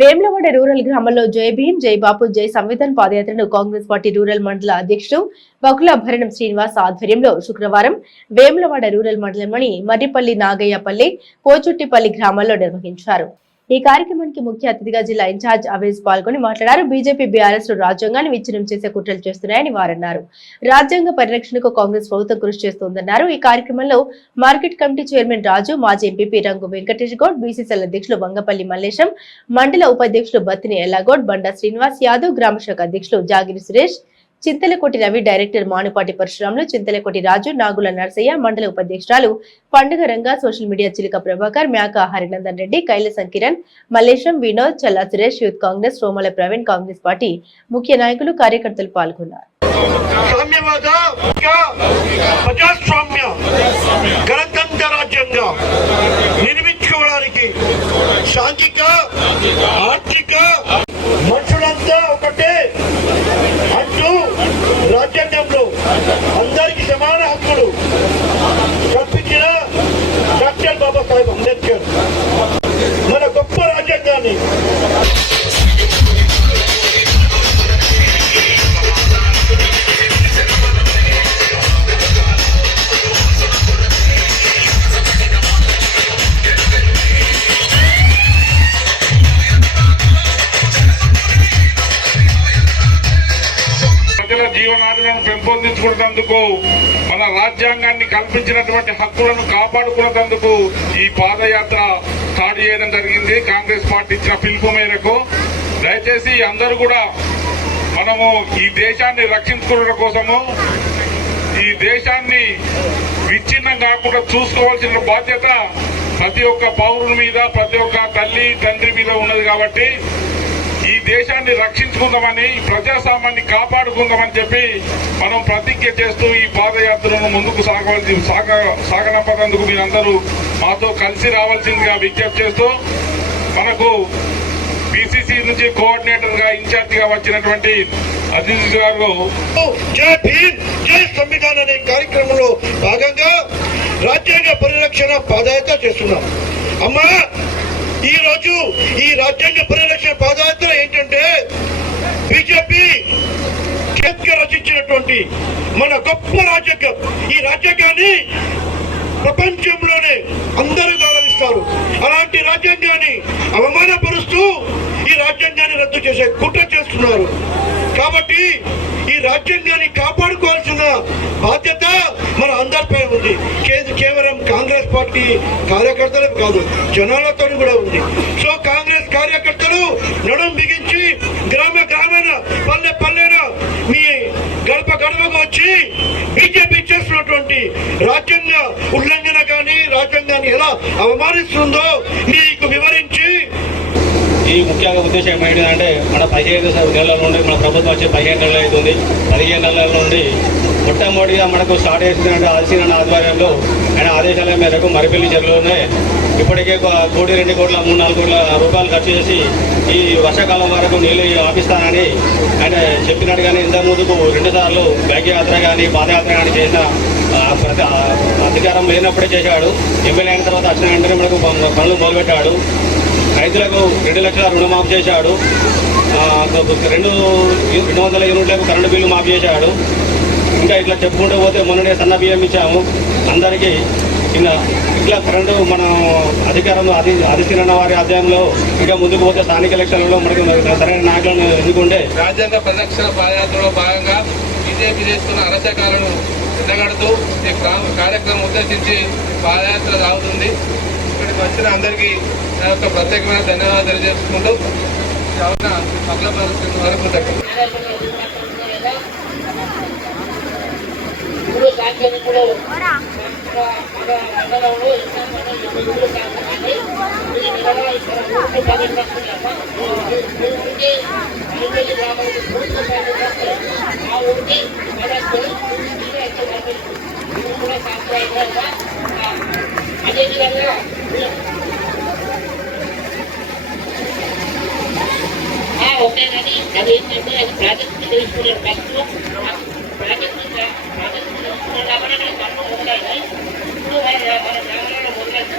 Vemulawada rural గ్రామంలో జై భీం జై బాపు జై సంవిధాన్ పాదయాత్రను కాంగ్రెస్ పార్టీ రూరల్ మండల అధ్యక్షుడు బకుల భరణం శ్రీనివాస్ ఆధ్వర్యంలో శుక్రవారం వేములవాడ రూరల్ మండలంలోని మర్రిపల్లి నాగయ్యపల్లి పోచుట్టిపల్లి గ్రామాల్లో నిర్వహించారు। ఈ కార్యక్రమానికి ముఖ్య అతిథిగా జిల్లా ఇన్ఛార్జ్ అవేజ్ పాల్గొని మాట్లాడారు। బీజేపీ బీఆర్ఎస్ రాజ్యాంగాన్ని విచ్ఛిన్నం చేసే కుట్రలు చేస్తున్నాయని వారన్నారు। రాజ్యాంగ పరిరక్షణకు కాంగ్రెస్ ప్రభుత్వం కృషి చేస్తోందన్నారు। ఈ కార్యక్రమంలో మార్కెట్ కమిటీ చైర్మన్ రాజు, మాజీ ఎంపీపీ రంగు వెంకటేష్ గౌడ్, బీసీసీఎల్ అధ్యక్షులు వంగపల్లి మల్లేశం, మండల ఉపాధ్యక్షులు బత్తిని ఎల్లాగౌడ్, బండా శ్రీనివాస్ యాదవ్, గ్రామ శాఖ అధ్యక్షులు జాగిరి సురేష్, చింతలకోటి రవి, డైరెక్టర్ మానుపాటి పరశురాములు, చింతలకోటి రాజు, నాగుల నర్సయ్య, మండల ఉపాధ్యక్షురాలు పండుగ రంగా, సోషల్ మీడియా చిలుక ప్రభాకర్, మేక హరినందన్ రెడ్డి, కైలసం కిరణ్, మల్లేశం, వినోద్, చల్లా సురేష్, యూత్ కాంగ్రెస్, రోమల ప్రవీణ్, కాంగ్రెస్ పార్టీ ముఖ్య నాయకులు, కార్యకర్తలు పాల్గొన్నారు। రాజ్యాంగంలో అందరికీ సమాన హక్కులు కల్పించిన డాక్టర్ బాబాసాహెబ్ అంబేద్కర్ మన గొప్ప రాజ్యాంగాన్ని జీవనాడులను పెంపొందించుకున్నందుకు, మన రాజ్యాంగాన్ని కల్పించినటువంటి హక్కులను కాపాడుకున్నందుకు ఈ పాదయాత్ర స్టార్ట్ చేయడం జరిగింది। కాంగ్రెస్ పార్టీ ఇచ్చిన పిలుపు మేరకు దయచేసి అందరూ కూడా మనము ఈ దేశాన్ని రక్షించుకోవడం కోసము, ఈ దేశాన్ని విచ్ఛిన్నం కాకుండా చూసుకోవాల్సిన బాధ్యత ప్రతి ఒక్క పౌరుని మీద, ప్రతి ఒక్క తల్లి తండ్రి మీద ఉన్నది। కాబట్టి ఈ దేశాన్ని రక్షించుకుందామని, ప్రజాస్వామ్యాన్ని కాపాడుకుందామని చెప్పి మనం ప్రతిజ్ఞ చేస్తూ ఈ పాదయాత్రను ముందుకు సాగనంపేందుకు మీరందరూ మాతో కలిసి రావాల్సిందిగా విజ్ఞప్తి చేస్తూ, మనకు పిసిసి నుంచి కోఆర్డినేటర్ గా ఇన్ఛార్జ్ గా వచ్చినటువంటి అజిత్ గారు జై భీమ్ జై సంవిధాన్ అనే కార్యక్రమంలో భాగంగా రాజ్యాంగ పరిరక్షణ పాదయాత్ర చేస్తున్నాం। అమ్మా, ఈ రోజు ఈ రాజ్యాంగ పరిరక్షణ పాదయాత్ర ఏంటంటే బీజేపీ రచించినటువంటి మన గొప్ప రాజ్యాంగం, ఈ రాజ్యాంగాన్ని ప్రపంచంలోనే అందరూ గౌరవిస్తారు। అలాంటి రాజ్యాంగాన్ని అవమానపరుస్తూ ఈ రాజ్యాంగాన్ని రద్దు చేసే కుట్ర చేస్తున్నారు। కాబట్టి ఈ రాజ్యాంగాన్ని కాపాడుకోవాల్సిన బాధ్యత మన అందరిపై ఉంది। కేవలం కాంగ్రెస్ పార్టీ కార్యకర్తలకు కాదు, జనాలతో కూడా ఉంది। సో కాంగ్రెస్ కార్యకర్తలు నడుం బిగించి గ్రామ గ్రామాన, పల్లె పల్లెన, మీ గడప గడపకు వచ్చి బీజేపీ చేస్తున్నటువంటి రాజ్యాంగ ఉల్లంఘన కానీ, రాజ్యాంగాన్ని ఎలా అవమానిస్తుందో మీకు వివరించి, ఈ ముఖ్య ఉద్దేశం ఏంటంటే మన 15 నెలల నుండి మన ప్రభుత్వం వచ్చి 15 నెలలు అవుతుంది। 15 నెలల నుండి మొట్టమొదటిగా మనకు స్టార్ట్ చేసిందంటే ఆల్సీన ఆధ్వర్యంలో ఆయన ఆదేశాల మేరకు మరిపల్లి చెరువులోనే ఇప్పటికే 1 కోటి 2 కోట్ల 3-4 కోట్ల రూపాయలు ఖర్చు చేసి ఈ వర్షాకాలం వరకు నీళ్లు ఆపిస్తానని ఆయన చెప్పినట్టుగానే ఇంతకు ముందుకు 2 సార్లు బ్యాగ్ యాత్ర కానీ పాదయాత్ర కానీ చేసిన అధికారం లేనప్పుడే చేశాడు। ఎమ్మెల్యే అయిన తర్వాత వచ్చిన వెంటనే మనకు పనులు మొదలుపెట్టాడు। రైతులకు 2 లక్షల రుణమాఫీ చేశాడు। 200 యూనిట్లకు కరెంటు బిల్లు మాఫీ చేశాడు। ఇంకా ఇట్లా చెప్పుకుంటూ పోతే మొన్ననే సన్న బియ్యం ఇచ్చాము అందరికీ। ఇట్లా కరెంటు మన అధికారంలో అధిష్ఠిన వారి అధ్యయనంలో ఇంకా ముందుకు పోతే స్థానిక ఎలక్షన్లలో మనకు సరైన నాయకులను ఎన్నుకుంటే, రాజ్యాంగ పరిరక్షణ పాదయాత్రలో భాగంగా బీజేపీ చేస్తున్న అరచకాలను ఎండగడుతూ ఈ కార్యక్రమం ఉద్దేశించి పాదయాత్ర సాగుతుంది। ఇక్కడికి వచ్చిన అందరికీ నా యొక్క ప్రత్యేకమైన ధన్యవాదాలు తెలియజేసుకుంటూ వరకు అదేవిధంగా ఓకేనండి, అదేంటంటే అది ప్రాజెక్ట్ తెలుసుకున్నాడు ఫస్ట్ ప్రాజెక్ట్ తెలుసుకున్నాడు కాబట్టి ఉండాలి। ఇప్పుడు మన గ్రామాలలో మొదలైంది,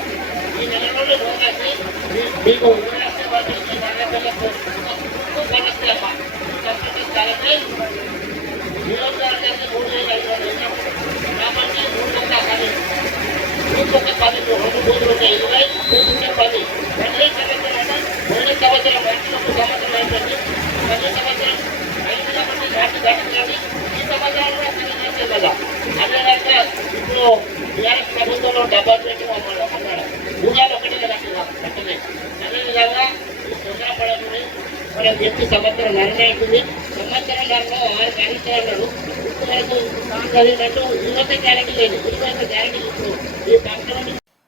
ఈ నెల రోజులు మొదలైంది మీకు 2 లక్షల పని మళ్ళీ సంవత్సరం మొదటి సంవత్సరం ఒక సంవత్సరం అయిపోయింది మళ్ళీ సంవత్సరం 5 మంది పార్టీ దాటుతుంది ఈ సంవత్సరం కూడా పని చేసే కదా అదేవిధంగా ఇప్పుడు టీఆర్ఎస్ ప్రభుత్వంలో 70 అన్నాడు భూజాలు ఒకటి కట్టలేదు అదేవిధంగా తొందరపడకుండా మనం చెప్పి సంవత్సరం అవుతుంది సంవత్సరం దాంట్లో 6 కార్యక్రమాలు ఇంతవరకు చదివినట్టు 20 గ్యారెంటీ లేదు 20 గ్యారెంటీ ఇప్పుడు ఈ సంవత్సరం